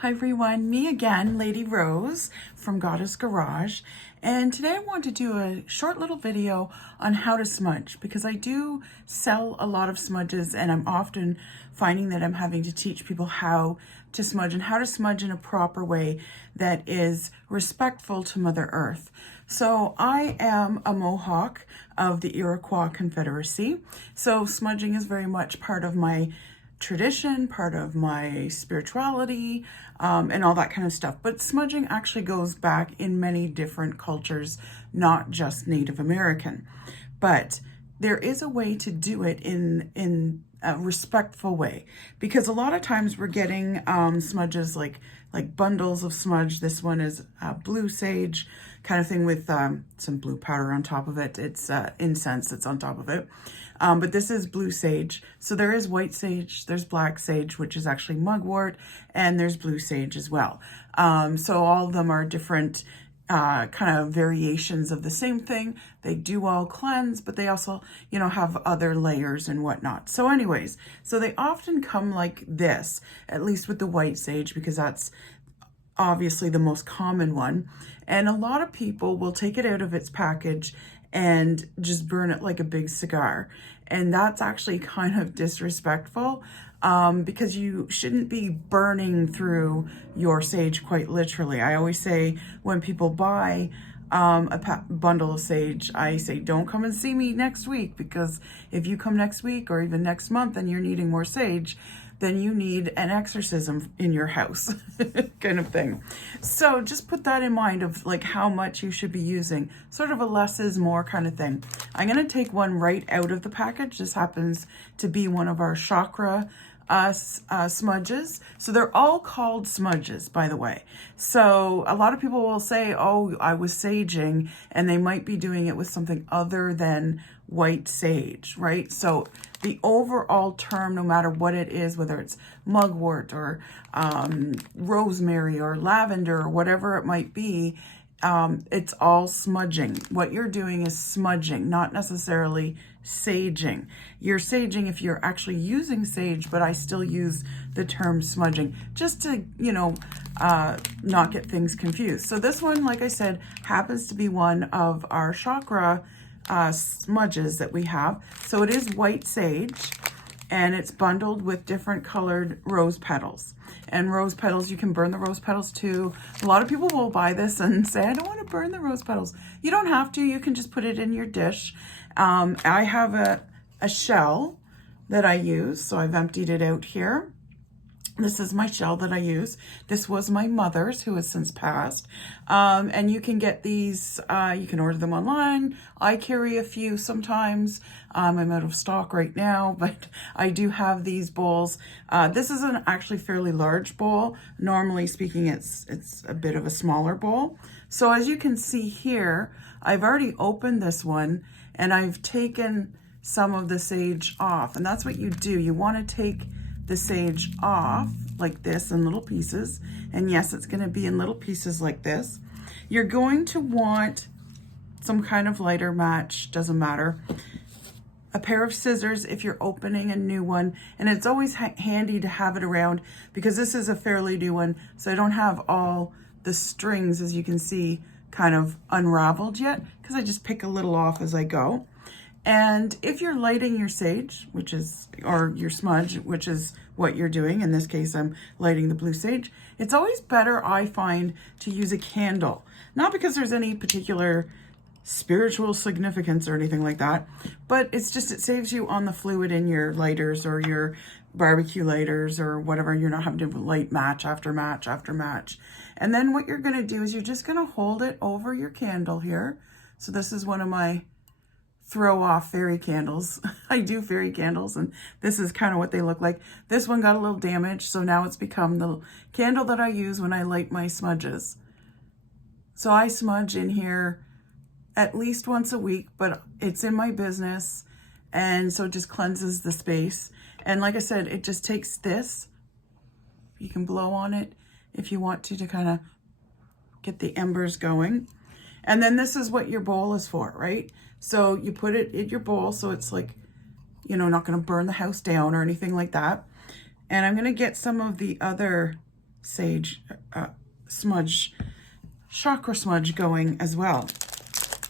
Hi everyone, me again, Lady Rose from Goddess Garage, and today I want to do a short little video on how to smudge because I do sell a lot of smudges and I'm often finding that I'm having to teach people how to smudge and how to smudge in a proper way that is respectful to Mother Earth. So I am a Mohawk of the Iroquois Confederacy, so smudging is very much part of my tradition, part of my spirituality, and all that kind of stuff. But smudging actually goes back in many different cultures, not just Native American. But there is a way to do it in a respectful way, because a lot of times we're getting smudges like bundles of smudge. This one is blue sage kind of thing with some blue powder on top of it. It's incense that's on top of it. But this is blue sage. So there is white sage, there's black sage, which is actually mugwort, and there's blue sage as well. So all of them are different kind of variations of the same thing. They do all cleanse, but they also, have other layers and whatnot. So anyways, so they often come like this, at least with the white sage, because that's obviously the most common one. And a lot of people will take it out of its package and just burn it like a big cigar. And that's actually kind of disrespectful because you shouldn't be burning through your sage quite literally. I always say when people buy a bundle of sage, I say, don't come and see me next week, because if you come next week or even next month and you're needing more sage, then you need an exorcism in your house kind of thing. So just put that in mind of like how much you should be using, sort of a less is more kind of thing. I'm going to take one right out of the package. This happens to be one of our chakra smudges. So they're all called smudges, by the way. So a lot of people will say, oh, I was saging, and they might be doing it with something other than white sage, right? So the overall term, no matter what it is, whether it's mugwort or rosemary or lavender or whatever it might be, it's all smudging. What you're doing is smudging, not necessarily saging. You're saging if you're actually using sage, but I still use the term smudging just to, not get things confused. So this one, like I said, happens to be one of our chakra smudges that we have. So it is white sage, and it's bundled with different colored rose petals. And rose petals, you can burn the rose petals too. A lot of people will buy this and say, I don't want to burn the rose petals. You don't have to. You can just put it in your dish. I have a shell that I use, so I've emptied it out here. This is my shell that I use. This was my mother's, who has since passed. And you can get these, you can order them online. I carry a few sometimes. I'm out of stock right now, but I do have these bowls. This is an actually fairly large bowl. Normally speaking, it's a bit of a smaller bowl. So as you can see here, I've already opened this one and I've taken some of the sage off. And that's what you do. You want to take the sage off like this in little pieces. And yes, it's going to be in little pieces like this. You're going to want some kind of lighter match, doesn't matter. A pair of scissors if you're opening a new one. And it's always handy to have it around because this is a fairly new one. So I don't have all the strings, as you can see, kind of unraveled yet, because I just pick a little off as I go. And if you're lighting your sage, or your smudge, which is what you're doing, in this case, I'm lighting the blue sage, it's always better, I find, to use a candle. Not because there's any particular spiritual significance or anything like that, but it's just, it saves you on the fluid in your lighters or your barbecue lighters or whatever. You're not having to light match after match after match. And then what you're going to do is you're just going to hold it over your candle here. So this is one of my throw off fairy candles. I do fairy candles, and this is kind of what they look like. This one got a little damaged, so now it's become the candle that I use when I light my smudges. So I smudge in here at least once a week, but it's in my business, and so it just cleanses the space. And like I said, it just takes this. You can blow on it if you want to kind of get the embers going. And then this is what your bowl is for, right? So you put it in your bowl so it's like, not going to burn the house down or anything like that. And I'm going to get some of the other sage smudge, chakra smudge going as well.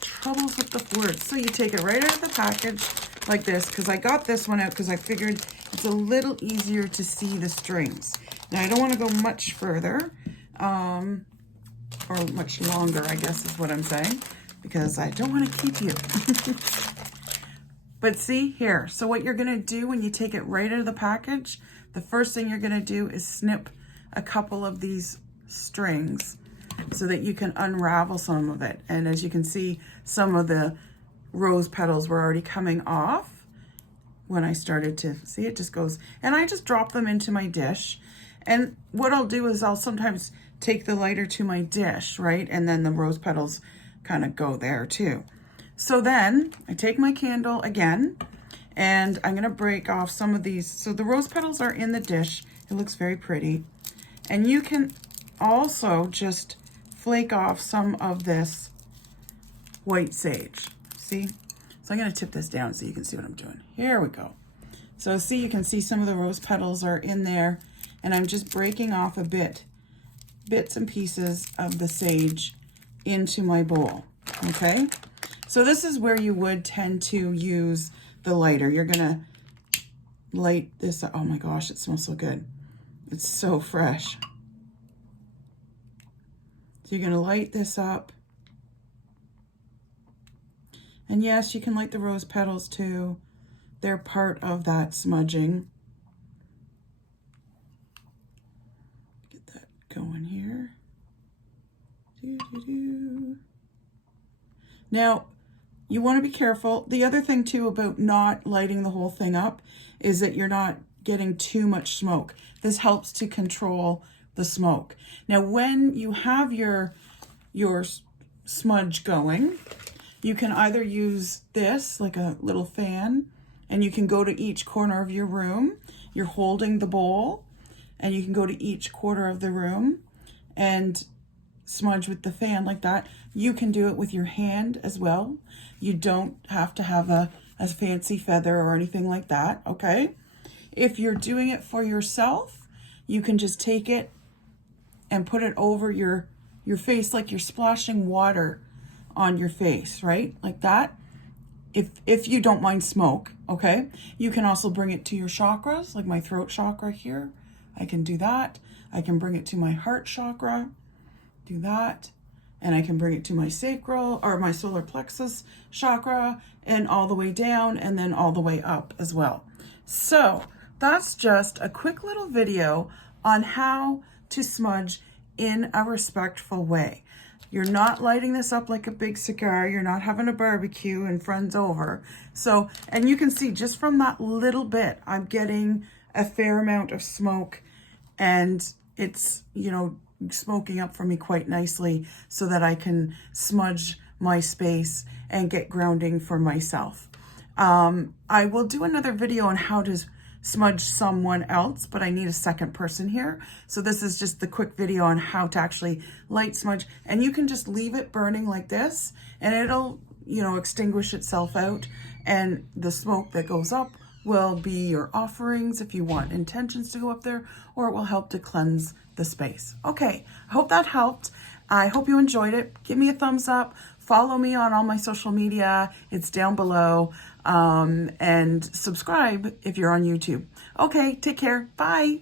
Troubles with the words. So you take it right out of the package like this, because I got this one out because I figured it's a little easier to see the strings. Now I don't want to go much further, or much longer, I guess is what I'm saying, because I don't want to keep you. But see here, so what you're going to do when you take it right out of the package, the first thing you're going to do is snip a couple of these strings so that you can unravel some of it. And as you can see, some of the rose petals were already coming off when I started to see it just goes, and I just drop them into my dish. And what I'll do is I'll sometimes take the lighter to my dish, right? And then the rose petals kind of go there too. So then I take my candle again, and I'm going to break off some of these. So the rose petals are in the dish. It looks very pretty. And you can also just flake off some of this white sage. See? So I'm going to tip this down so you can see what I'm doing. Here we go. So see, you can see some of the rose petals are in there, and I'm just breaking off a bits and pieces of the sage into my bowl. Okay? So this is where you would tend to use the lighter. You're going to light this up. Oh my gosh, it smells so good. It's so fresh. So you're going to light this up. And yes, you can light the rose petals too. They're part of that smudging. Get that going here. Now, you want to be careful. The other thing too about not lighting the whole thing up is that you're not getting too much smoke. This helps to control the smoke. Now, when you have your smudge going, you can either use this like a little fan, and you can go to each corner of your room. You're holding the bowl, and you can go to each corner of the room and smudge with the fan like that. You can do it with your hand as well. You don't have to have a fancy feather or anything like that, okay? If you're doing it for yourself, you can just take it and put it over your face like you're splashing water on your face, right? Like that. If you don't mind smoke, okay? You can also bring it to your chakras, like my throat chakra here. I can do that. I can bring it to my heart chakra, do that. And I can bring it to my sacral or my solar plexus chakra, and all the way down, and then all the way up as well. So that's just a quick little video on how to smudge in a respectful way. You're not lighting this up like a big cigar. You're not having a barbecue and friends over. So, and you can see just from that little bit, I'm getting a fair amount of smoke, and it's, you know, smoking up for me quite nicely so that I can smudge my space and get grounding for myself. I will do another video on how to smudge someone else, but I need a second person here. So this is just the quick video on how to actually light smudge, and you can just leave it burning like this, and it'll, you know, extinguish itself out, and the smoke that goes up will be your offerings if you want intentions to go up there, or it will help to cleanse the space. Okay, I hope that helped. I hope you enjoyed it. Give me a thumbs up. Follow me on all my social media. It's down below. And subscribe if you're on YouTube. Okay, take care. Bye.